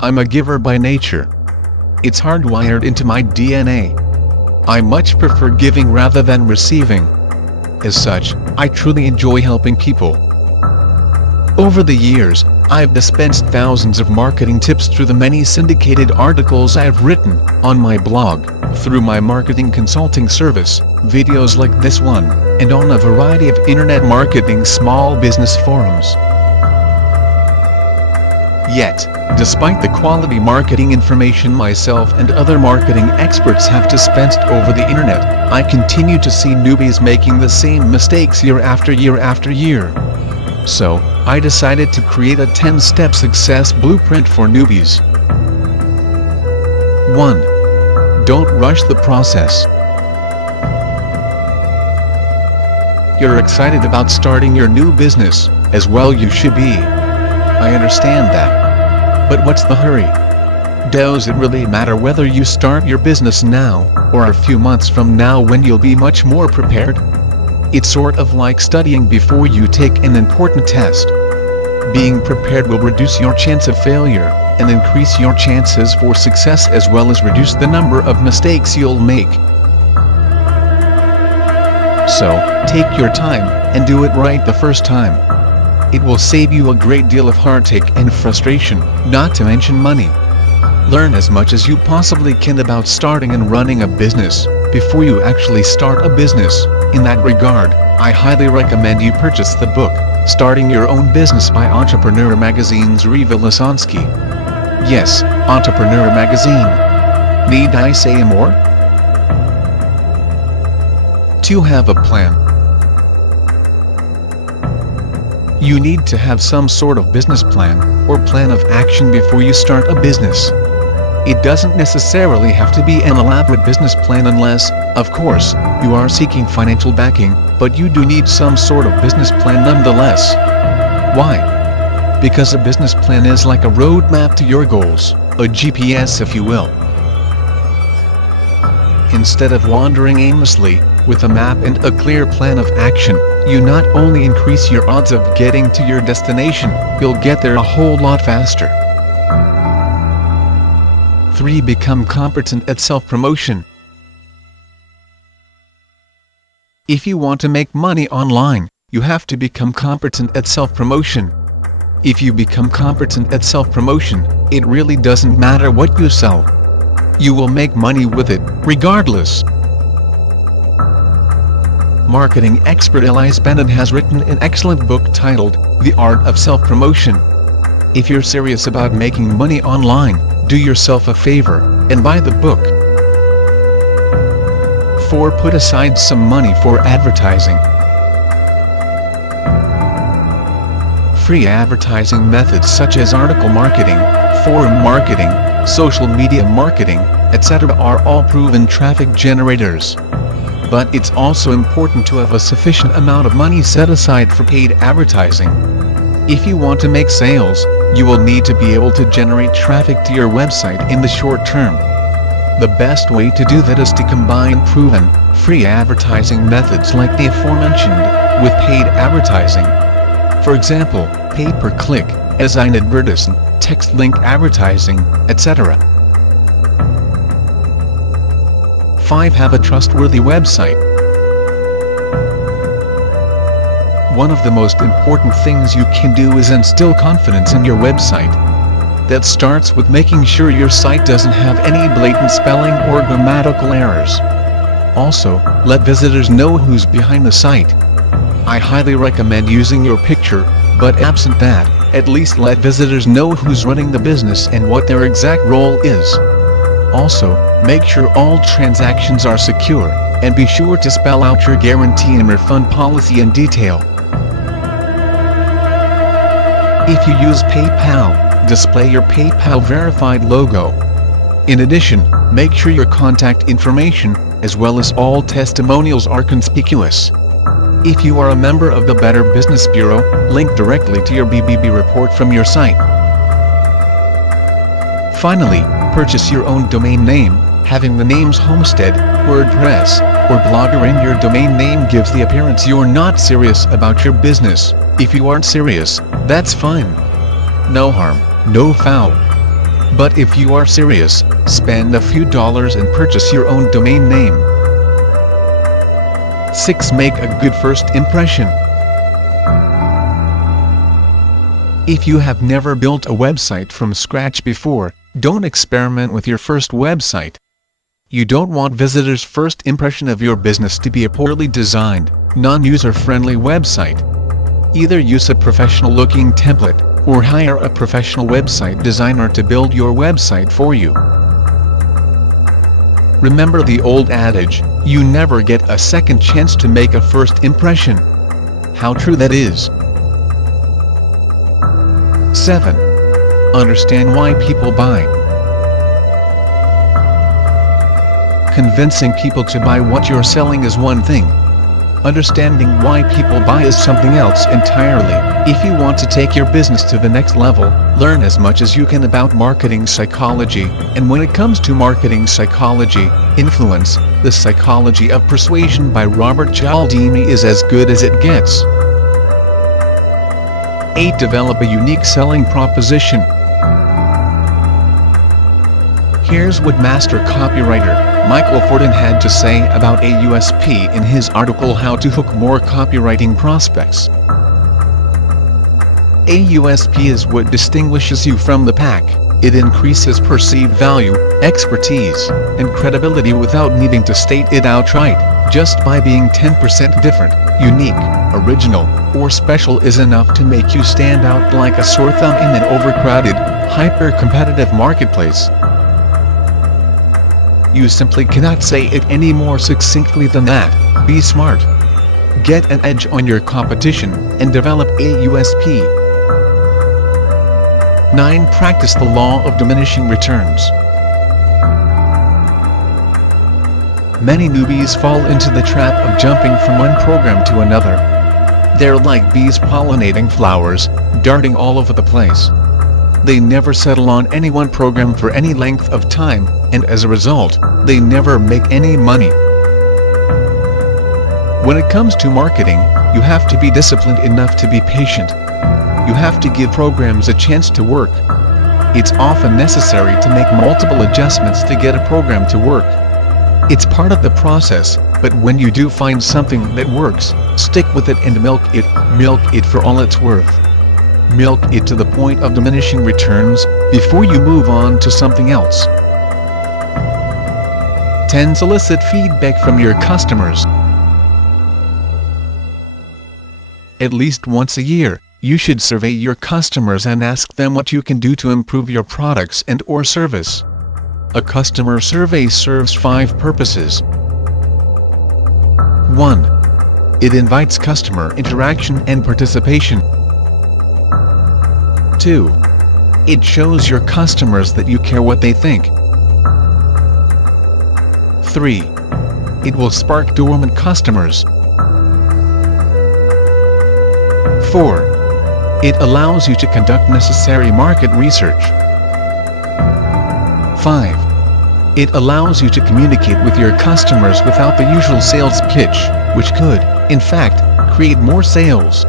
I'm a giver by nature. It's hardwired into my DNA. I much prefer giving rather than receiving. As such, I truly enjoy helping people. Over the years, I've dispensed thousands of marketing tips through the many syndicated articles I've written, on my blog, through my marketing consulting service, videos like this one, and on a variety of internet marketing small business forums. Yet, despite the quality marketing information myself and other marketing experts have dispensed over the internet, I continue to see newbies making the same mistakes year after year after year. So, I decided to create a 10-step success blueprint for newbies. 1. Don't rush the process. You're excited about starting your new business, as well you should be. I understand that. But what's the hurry? Does it really matter whether you start your business now, or a few months from now when you'll be much more prepared? It's sort of like studying before you take an important test. Being prepared will reduce your chance of failure, and increase your chances for success as well as reduce the number of mistakes you'll make. So, take your time, and do it right the first time. It will save you a great deal of heartache and frustration, not to mention money. Learn as much as you possibly can about starting and running a business, before you actually start a business. In that regard, I highly recommend you purchase the book, Starting Your Own Business by Entrepreneur Magazine's Riva Lisonsky. Yes, Entrepreneur Magazine. Need I say more? 2. Have a plan. You need to have some sort of business plan, or plan of action before you start a business. It doesn't necessarily have to be an elaborate business plan unless, of course, you are seeking financial backing, but you do need some sort of business plan nonetheless. Why? Because a business plan is like a roadmap to your goals, a GPS if you will. Instead of wandering aimlessly, with a map and a clear plan of action, you not only increase your odds of getting to your destination, you'll get there a whole lot faster. 3. Become competent at self-promotion. If you want to make money online, you have to become competent at self-promotion. If you become competent at self-promotion, it really doesn't matter what you sell. You will make money with it, regardless. Marketing expert Elise Bennett has written an excellent book titled, The Art of Self-Promotion. If you're serious about making money online, do yourself a favor, and buy the book. 4. Put aside some money for advertising. Free advertising methods such as article marketing, forum marketing, social media marketing, etc. are all proven traffic generators. But it's also important to have a sufficient amount of money set aside for paid advertising. If you want to make sales, you will need to be able to generate traffic to your website in the short term. The best way to do that is to combine proven, free advertising methods like the aforementioned, with paid advertising. For example, pay-per-click, as-in advertising, text link advertising, etc. 5. Have a trustworthy website. One of the most important things you can do is instill confidence in your website. That starts with making sure your site doesn't have any blatant spelling or grammatical errors. Also, let visitors know who's behind the site. I highly recommend using your picture, but absent that, at least let visitors know who's running the business and what their exact role is. Also, make sure all transactions are secure, and be sure to spell out your guarantee and refund policy in detail. If you use PayPal, display your PayPal verified logo. In addition, make sure your contact information, as well as all testimonials, are conspicuous. If you are a member of the Better Business Bureau, link directly to your BBB report from your site. Finally, purchase your own domain name. Having the names Homestead, WordPress, or Blogger in your domain name gives the appearance you're not serious about your business. If you aren't serious, that's fine. No harm, no foul. But if you are serious, spend a few dollars and purchase your own domain name. 6. Make a good first impression. If you have never built a website from scratch before, don't experiment with your first website. You don't want visitors' first impression of your business to be a poorly designed, non-user-friendly website. Either use a professional-looking template, or hire a professional website designer to build your website for you. Remember the old adage, you never get a second chance to make a first impression. How true that is. 7. Understand why people buy. Convincing people to buy what you're selling is one thing. Understanding why people buy is something else entirely. If you want to take your business to the next level, learn as much as you can about marketing psychology, and when it comes to marketing psychology, influence, the psychology of persuasion by Robert Cialdini is as good as it gets. 8. Develop a unique selling proposition. Here's what master copywriter Michael Fordin had to say about a USP in his article How to Hook More Copywriting Prospects. A USP is what distinguishes you from the pack. It increases perceived value, expertise, and credibility without needing to state it outright. Just by being 10% different, unique, original, or special is enough to make you stand out like a sore thumb in an overcrowded, hyper-competitive marketplace. You simply cannot say it any more succinctly than that. Be smart. Get an edge on your competition, and develop a USP. 9. Practice the law of diminishing returns. Many newbies fall into the trap of jumping from one program to another. They're like bees pollinating flowers, darting all over the place. They never settle on any one program for any length of time, and as a result, they never make any money. When it comes to marketing, you have to be disciplined enough to be patient. You have to give programs a chance to work. It's often necessary to make multiple adjustments to get a program to work. It's part of the process, but when you do find something that works, stick with it and milk it for all it's worth. Milk it to the point of diminishing returns, before you move on to something else. 10. Solicit feedback from your customers. At least once a year, you should survey your customers and ask them what you can do to improve your products and/or service. A customer survey serves 5 purposes. 1. It invites customer interaction and participation. 2. It shows your customers that you care what they think. 3. It will spark dormant customers. 4. It allows you to conduct necessary market research. 5. It allows you to communicate with your customers without the usual sales pitch, which could, in fact, create more sales.